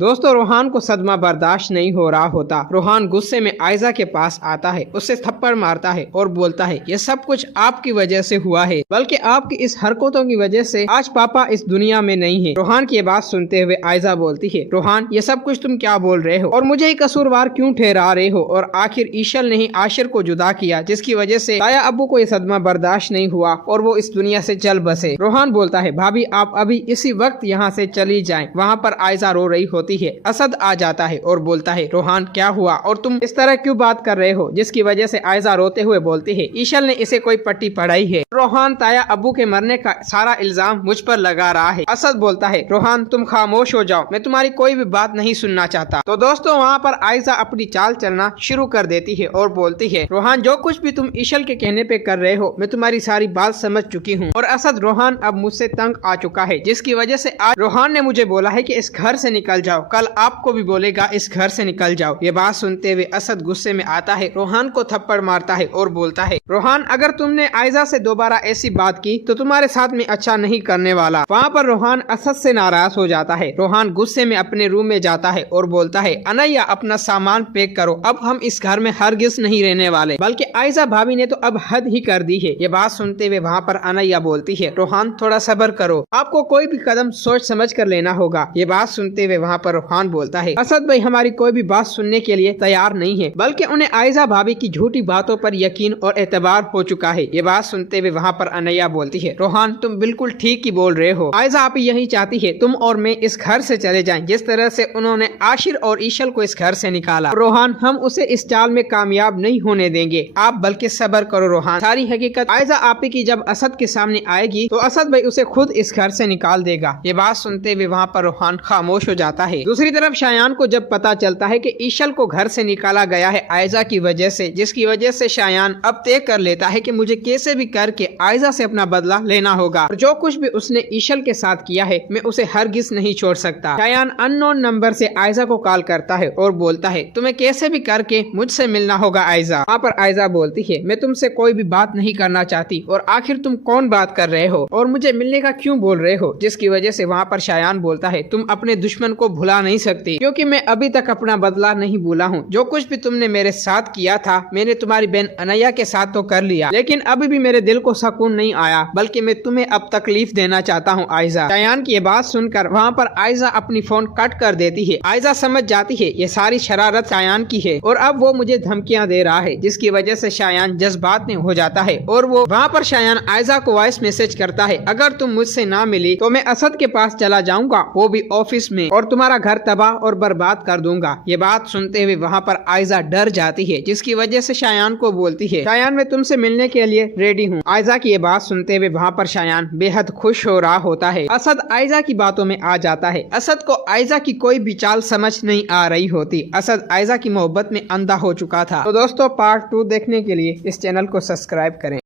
दोस्तों रोहान को सदमा बर्दाश्त नहीं हो रहा होता। रोहान गुस्से में आयजा के पास आता है, उससे थप्पड़ मारता है और बोलता है ये सब कुछ आपकी वजह से हुआ है, बल्कि आपकी इस हरकतों की वजह से आज पापा इस दुनिया में नहीं है। रोहान की ये बात सुनते हुए आयजा बोलती है, रोहान ये सब कुछ तुम क्या बोल रहे हो और मुझे ही कसूरवार क्यों ठहरा रहे हो? और आखिर ईशल ने ही आशिर को जुदा किया, जिसकी वजह से ताया अब्बू को ये सदमा बर्दाश्त नहीं हुआ और वो इस दुनिया से चल बसे। रोहान बोलता है, भाभी आप अभी इसी वक्त यहाँ से चली जाएं। वहाँ पर आयजा रो रही होती है। असद आ जाता है और बोलता है, रोहान क्या हुआ और तुम इस तरह क्यों बात कर रहे हो? जिसकी वजह से आयजा रोते हुए बोलती है, ईशल ने इसे कोई पट्टी पढ़ाई है। रोहान ताया अब्बू के मरने का सारा इल्जाम मुझ पर लगा रहा है। असद बोलता है, रोहान तुम खामोश हो जाओ, मैं तुम्हारी कोई भी बात नहीं सुनना चाहता। तो दोस्तों वहाँ पर आयजा अपनी चाल चलना शुरू कर देती है और बोलती है, रोहान जो कुछ भी तुम ईशल के कहने पे कर रहे हो मैं तुम्हारी सारी बात समझ चुकी हूँ। और असद, रोहान अब मुझसे तंग आ चुका है, जिसकी वजह से आज रोहान ने मुझे बोला है कि इस घर से निकल जाओ, कल आपको भी बोलेगा इस घर से निकल जाओ। ये बात सुनते हुए असद गुस्से में आता है, रोहान को थप्पड़ मारता है और बोलता है, रोहान अगर तुमने आयजा से दोबारा ऐसी बात की तो तुम्हारे साथ में अच्छा नहीं करने वाला। वहाँ पर रोहान असद से नाराज हो जाता है। रोहान गुस्से में अपने रूम में जाता है और बोलता है, अनैया अपना सामान पैक करो, अब हम इस घर में हरगिज नहीं रहने वाले, बल्कि आयजा भाभी ने तो अब हद ही कर दी है। ये बात सुनते हुए वहाँ पर अनैया बोलती है, रोहान थोड़ा सब्र करो, आपको कोई भी कदम सोच समझ कर लेना होगा। ये बात सुनते हुए वहाँ पर रोहान बोलता है, असद भाई हमारी कोई भी बात सुनने के लिए तैयार नहीं है, बल्कि उन्हें आयजा भाभी की झूठी बातों पर यकीन और एतबार हो चुका है। ये बात सुनते हुए वहाँ पर अनैया बोलती है, रोहान तुम बिल्कुल ठीक ही बोल रहे हो, आयजा आप यही चाहती है तुम और मैं इस घर से चले जाएं, जिस तरह से उन्होंने आशिर और ईशल को इस घर से निकाला। रोहान हम उसे इस चाल में कामयाब नहीं होने देंगे, आप बल्कि सब्र करो रोहान, सारी हकीकत आयजा आपी की जब असद के सामने आएगी तो असद भाई उसे खुद इस घर से निकाल देगा। ये बात सुनते हुए वहाँ पर रोहान खामोश हो जाता है। दूसरी तरफ शायान को जब पता चलता है कि ईशल को घर से निकाला गया है आयजा की वजह से, जिसकी वजह से शायान अब तय कर लेता है कि मुझे कैसे भी करके आयजा से अपना बदला लेना होगा और जो कुछ भी उसने ईशल के साथ किया है मैं उसे हरगिज नहीं छोड़ सकता। शायान अननोन नंबर से आयजा को कॉल करता है और बोलता है, तुम्हें कैसे भी करके मुझसे मिलना होगा आयजा। वहाँ पर आयजा बोलती है, मैं तुमसे कोई भी बात नहीं करना चाहती और आखिर तुम कौन बात कर रहे हो और मुझे मिलने का क्यों बोल रहे हो? जिसकी वजह से वहाँ पर शायान बोलता है, तुम अपने दुश्मन को भुला नहीं सकती, क्योंकि मैं अभी तक अपना बदला नहीं भूला हूँ। जो कुछ भी तुमने मेरे साथ किया था मैंने तुम्हारी बहन अनैया के साथ तो कर लिया, लेकिन अभी भी मेरे दिल को सुकून नहीं आया, बल्कि मैं तुम्हें अब तकलीफ देना चाहता हूँ आयजा। शायान की ये बात सुनकर वहाँ पर आयजा अपनी फोन कट कर देती है। आयजा समझ जाती है ये सारी शरारत शायान की है और अब वो मुझे धमकियाँ दे रहा है, जिसकी वजह से शायान जज्बात में हो जाता है और वो वहाँ पर शायान आयजा को वॉइस मैसेज करता है, अगर तुम मुझसे ना मिली तो मैं असद के पास चला जाऊंगा, वो भी ऑफिस में, और तुम्हारा घर तबाह और बर्बाद कर दूंगा। ये बात सुनते हुए वहाँ पर आयजा डर जाती है, जिसकी वजह से शायान को बोलती है, शायान मैं तुमसे मिलने के लिए रेडी हूँ। आयजा की ये बात सुनते हुए वहाँ पर शायान बेहद खुश हो रहा होता है। असद आयजा की बातों में आ जाता है। असद को आयजा की कोई भी चाल समझ नहीं आ रही होती। असद आयजा की मोहब्बत में अंधा हो चुका था। तो दोस्तों पार्ट 2 देखने के लिए इस चैनल को सब्सक्राइब करें।